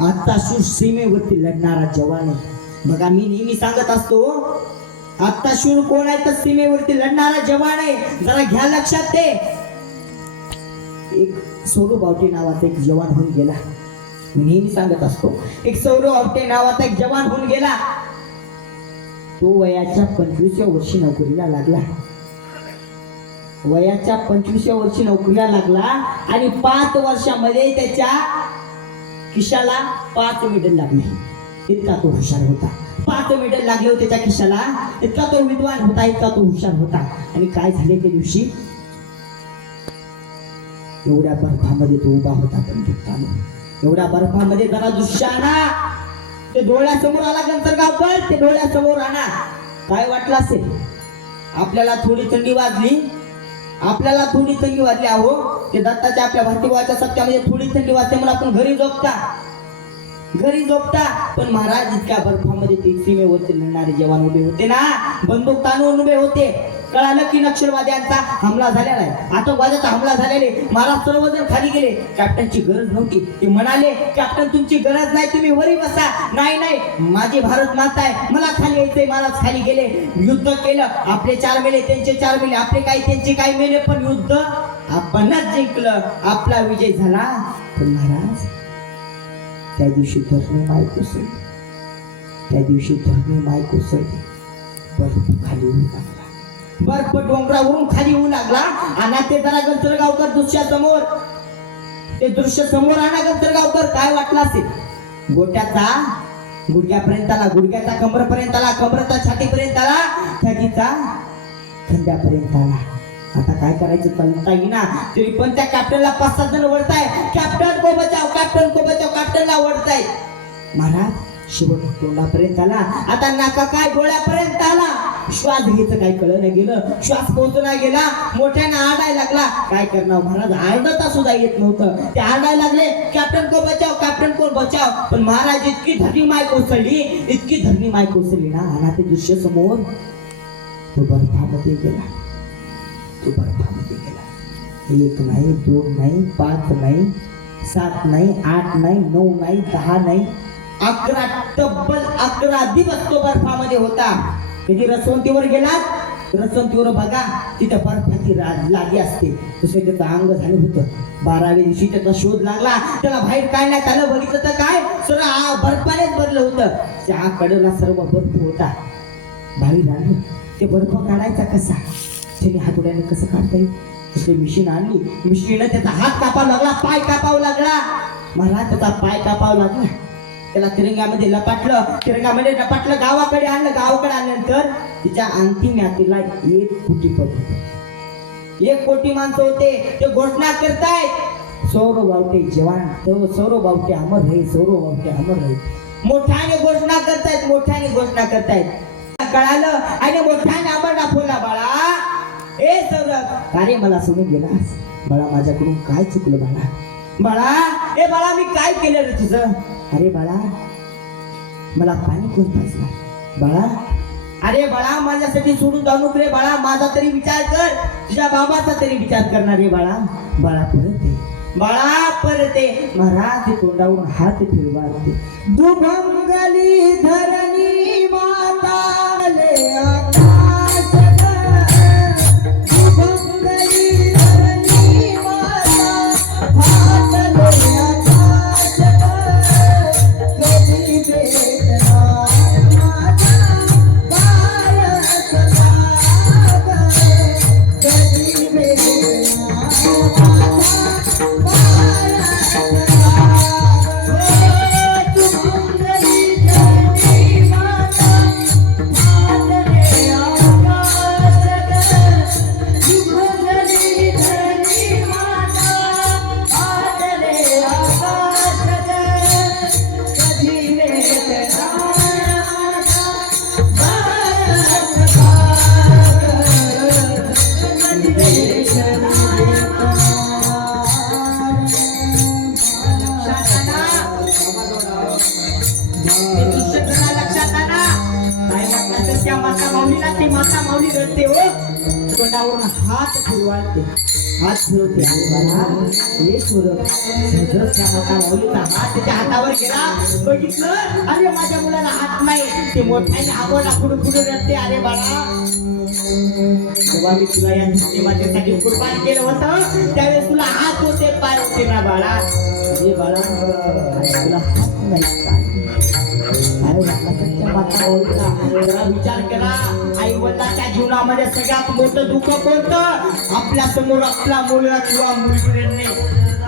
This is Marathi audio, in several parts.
आता शूर सीमेवरती लढणारा जवान आहे. बघा मी नेहमी सांगत असतो, आता शूर कोण आहे तर सीमेवरती लढणारा जवान आहे. जरा घ्या लक्षात. ते एक सौरभ आवटे नावाचा एक जवान होऊन गेला. मी नेहमी सांगत असतो, एक सौरभ आवटे नावाचा एक जवान होऊन गेला. तो वयाच्या 25व्या वर्षी नोकरीला लागला. वयाच्या 25व्या वर्षी नोकरीला लागला आणि 5 वर्षामध्ये त्याच्या खिशाला 5 मेडल लागले. इतका तो हुशार होता. 5 मेडल लागले होते त्याच्या खिशाला. इतका तो विद्वान होता, इतका तो हुशार होता. आणि काय झाले त्या दिवशी, एवढ्या बर्फामध्ये तो उभा होता. पण दुःखाने एवढ्या बर्फामध्ये जरा दुष्याना ते डोळ्यासमोर आला. गंतरगावकर ते डोळ्यासमोर आला. काय वाटलं असेल, आपल्याला थोडी थंडी वाजली, आपल्याला थोडी थंडी वाजली. अहो ते दत्ताच्या आपल्या भारतीवाच्या सत्यामध्ये थोडी थंडी वाजते म्हणून आपण घरी झोपता. पण महाराज इतक्या बर्फामध्ये ते सीमेवरती लढणारे जवान उभे होते ना, बंदूक ताणून उभे होते. कळालं की नक्षलवाद्यांचा हमला झालेला आहे, आतंकवाद्याचा हमला झालेला आहे. महाराज सर्वजण खाली गेले. कॅप्टनची गरज नव्हती. ते म्हणाले, कॅप्टन तुमची गरज नाही, तुम्ही वरी बसा. नाही, माझी भारत माता आहे, मला खाली यायचंय. महाराज खाली गेले, युद्ध केलं. आपले 4 मेले, त्यांचे 4 मेले, आपले काही त्यांचे काही मेले. पण युद्ध आपणच जिंकलं, आपला विजय झाला. पण महाराज त्या दिवशी धरणी माय कोसळली. बर्फ खाली येऊ लागला. बर्फ डोंगरावरून खाली येऊ लागला. आणि ते जरा गंतरगावकर दृश्य समोर आणा. गंतरगावकर काय वाटलं असेल, गोट्याचा गुडघ्यापर्यंत आला, गुडघ्याचा कमरपर्यंत आला, कमरचा छातीपर्यंत आला, छातीचा खांद्यापर्यंत आला. आता काय करायचं कळता येईना. तरी पण त्या कॅप्टनला 5-7 जण ओढताय. कॅप्टन को बचाव, कॅप्टनला ओढताय. महाराज शेवट तोंडापर्यंत आला. आता नाका काय डोळ्यापर्यंत आला. श्वास घ्यायचं काय कळलं नाही गेलं. श्वास पोहोचला गेला. मोठ्याने आरडायला लागला. काय करणार महाराज, आरडता सुद्धा येत नव्हतं. ते आरडायला लागले, कॅप्टन को बचाव. पण महाराज इतकी धरणी माय कोसळली ना. आणि ते दृश्य समोर तो बर्फामध्ये गेला. 1 नाही, 2 नाही, 5 नाही, 7 नाही, 8 नाही, 9 नाही, 10 नाही, 11, तब्बल 11 दिवस तो बर्फामध्ये होता. कधी रसवंतीवर गेलात, रसवंतीवर बघा, तिथं बर्फाची लागी असते. तसं त्याचं अंग झालं होतं. 12व्या दिवशी त्याचा शोध लागला. त्याला बाहेर काय नाही त्याला बघितलं तर काय सगळं बर्फानेच भरलं होतं. त्या कडेला सर्व बर्फ होता. बाहेर आलं. ते बर्फ काढायचा कसा, त्याने हातोड्याने कसं काढता येईल. तसली मशीन आणली. मशीनने त्याचा हात कापावा लागला, पाय कापावा लागला. मला त्याचा पाय कापावा लागला. त्याला तिरंगामध्ये लपाटलं, गावाकडे आणल्यानंतर तिच्या अंतिम यात्रेला 1 कोटी पद होते. 1 कोटी माणसं होते. ते घोषणा करतायत, सौरभ आवटे जवान, सौरभ आवटे अमर रहे. मोठ्याने घोषणा करतायत. कळालं आणि मोठ्याने अमर फुला. बाळा ए सौरभ, अरे मला सोडून गेलास बाळा, माझ्याकडून काय चुकलं बाळा, ए बाळा मी काय केलं रे तुझं. अरे बाळा मला पाणी कोण पाजणार बाळा. अरे बाळा माझ्यासाठी सोडून जाऊ नको रे बाळा, माझा तरी विचार कर, तुझ्या बाबाचा तरी विचार करणार रे बाळा. बाळा परत ये. महाराज तोंडावरून हात फिरवाते. दुभंगली धरणी माता माता माऊली रडते हो. तोंडावरून हात फिरवाळते. हात फिरवते अरे बाळा हे सुरत सहजच त्या माता माऊलीचा हात त्याच्या हातावर गेला बघितलं अरे माझ्या मुलाला हात नाही ते मोठ्याने आवडला पुढे पुढे रडते अरे बाळा जेव्हा मी तुला या माझ्यासाठी कुर्बान केलं होतं त्यावेळेस तुला हात होते पाय होते ना बाळा हे बाळा तुला हात नाही काय माता माऊलीला जरा विचार केला आई वडिलांच्या जीवनामध्ये सगळ्यात मोठं दुःख कोणतं आपल्या समोर आपला मुलगा किंवा मुलगी रडणे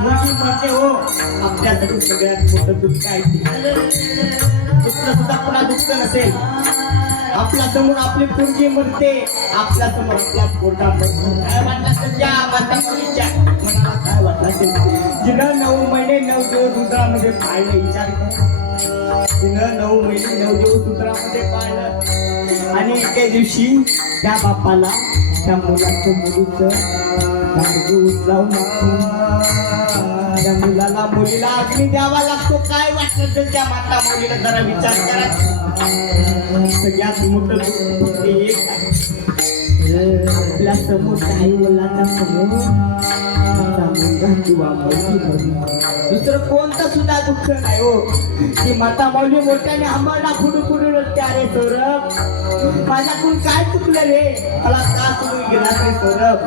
मुलगी म्हणते हो आपल्यासाठी सगळ्यात मोठं दुःख आहे दुःख सुद्धा पुन्हा दुःख नसेल आपल्या समोर आपली पोरगी मरते आपल्या समोर आपला पोटा मरतो काय वाटलं असेल त्या माता मुलीच्या मनाला काय वाटलं असेल जिनं 9 महिने 9 दिवस उदरामध्ये पाहिलं विचार कर तिनं 9 महिने 9 दिवस उदरामध्ये पाहिलं आणि एके दिवशी त्या बापाला त्या मुलाचं मुलीचं उचलावून त्या मुलाला मुलीला अग्नी द्यावा लागतो काय वाटलं तर त्या माता मुलीला जरा विचार करा सगळ्यात मोठं दुःख ते एक आहे आपल्या समोर आई वडिलांच्या समोर मुलगा किंवा मुलगी दुसरं कोणतं सुद्धा दुःख नाही हो ती माता माऊली मोठ्याने आम्हाला पुढे पुढे रडते अरे सौरभ माझ्याकडून काय चुकलं रे मला का सोडून गेला रे सौरभ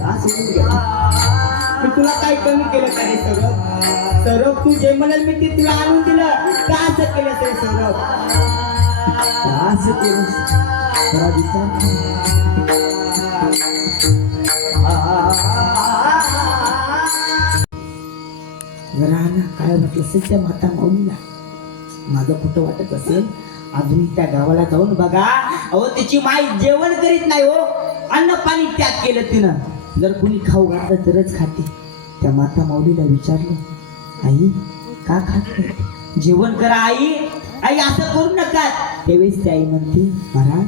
का सोडून गेला मी तुला काय कमी केलं का रे सौरभ सौरभ तू जे म्हणाल मी ते तुला आणून दिलं का असं केलं रे सौरभ का असं केलं जरा विचार जरा ना काय वाटलं असेल त्या माता माऊलीला माझं कुठं वाटत असेल अजून त्या गावाला जाऊन बघा अहो त्याची माई जेवण करीत नाही हो अन्न पाणी त्याग केलं तिनं जर कुणी खाऊ घातलं तरच खाते त्या माता माऊलीला विचारलं आई का खात नाही जेवण करा आई आई असं करू नका त्यावेळेस ती आई म्हणते महाराज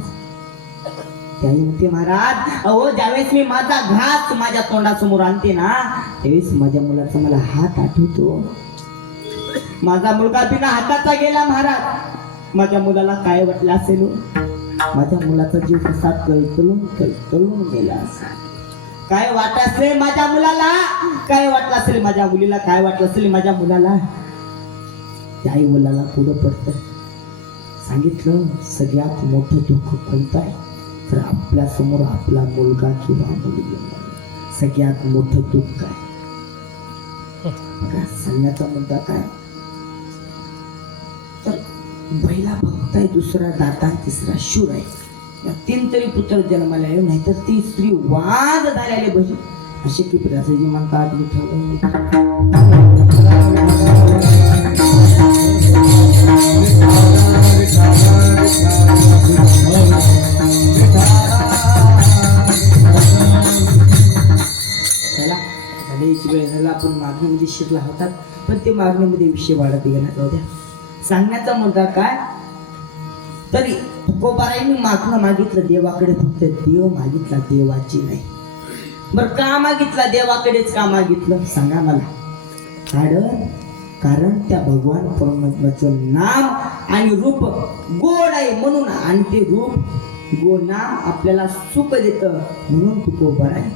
त्याही म्हणते महाराज अहो ज्यावेळेस मी माझा घास माझ्या तोंडासमोर आणते ना त्यावेळेस माझ्या मुलाचा मला हात आठवतो माझा मुलगा बिना हाताचा गेला महाराज माझ्या मुलाला काय वाटलं असेल माझ्या मुलाचा जीव कसा कळतळून गेला असेल काय वाटत असेल माझ्या मुलाला काय वाटलं असेल माझ्या मुलीला काय वाटलं असेल माझ्या मुलाला त्या आई मुलाला पुढं पडतं सांगितलं सगळ्यात मोठं दुःख कोणतं आहे तर आपल्या समोर आपला मुलगा किंवा मुलगी सगळ्यात मोठं दुःख आहे सांगण्याचा मुद्दा काय तर पहिला भक्त आहे दुसरा दाता तिसरा शूर आहे या 3 तरी पुत्र जन्माला येऊ नाहीतर ती स्त्री वाद झालेले बशी असे की जी म्हणतात आपण मागणीमध्ये शिरला होतात पण ते मागणीमध्ये विषय वाढत गेला जाऊ द्या सांगण्याचा मुद्दा काय तरी तुकोबारायांनी मागणं मागितलं देवाकडे फक्त देव मागितला देवाची नाही बरं का मागितला देवाकडेच का मागितलं सांगा मला कारण त्या भगवान परमात्म्याचं नाम आणि रूप गोड आहे म्हणून आणि ते रूप गोड नाम आपल्याला सुख देतं म्हणून तुकोबाराय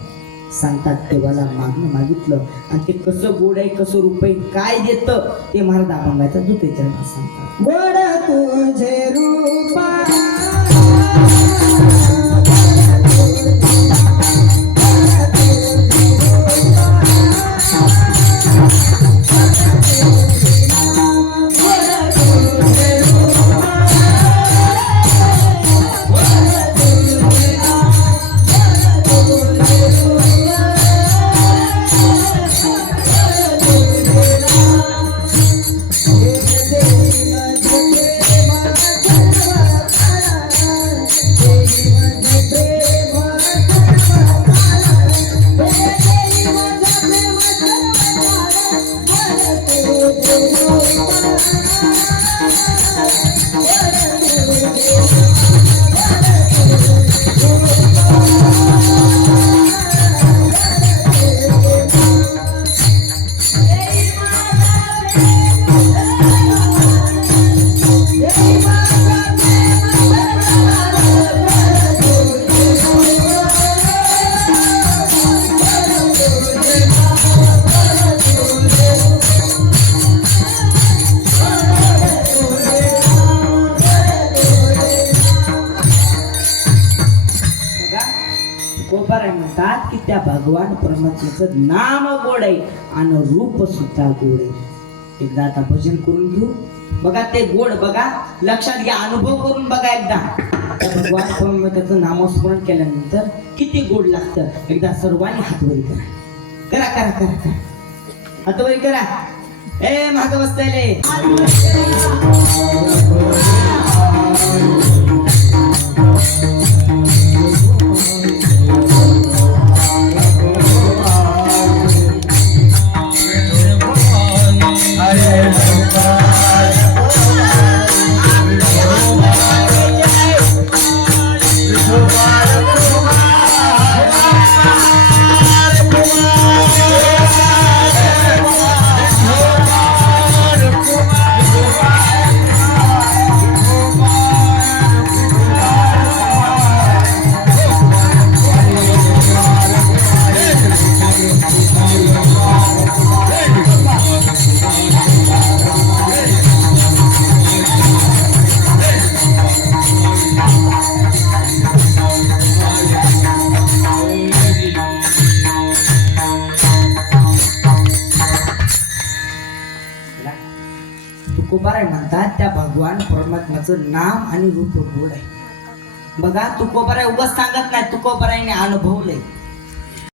सांगतात देवाला मागणं मागितलं आणि ते कसं गोड आहे कसं रूप आहे काय देतं ते महाराज अभंगाचा दुतेच्या सांगतात गोड तुझे रूपा म्हणतात की त्या भगवान परमात्म्याचं नाम गोड आहे आणि रूप सुद्धा गोड आहे. एकदा आता भजन करून घेऊ. बघा ते गोड बघा, लक्षात घ्या, अनुभव करून बघा एकदा. त्या भगवान परमात्म्याचं नामस्मरण केल्यानंतर किती गोड लागतं. एकदा सर्वांनी हातवरी करा, करा करा करा करा, हातवरी करा. ए माग बसलेले तुकोबाराय म्हणतात त्या भगवान परमात्म्याचं नाम आणि रूप गोड आहे. बघा तुकोबाराय उगाच सांगत नाही, तुकोबारायने अनुभवलंय.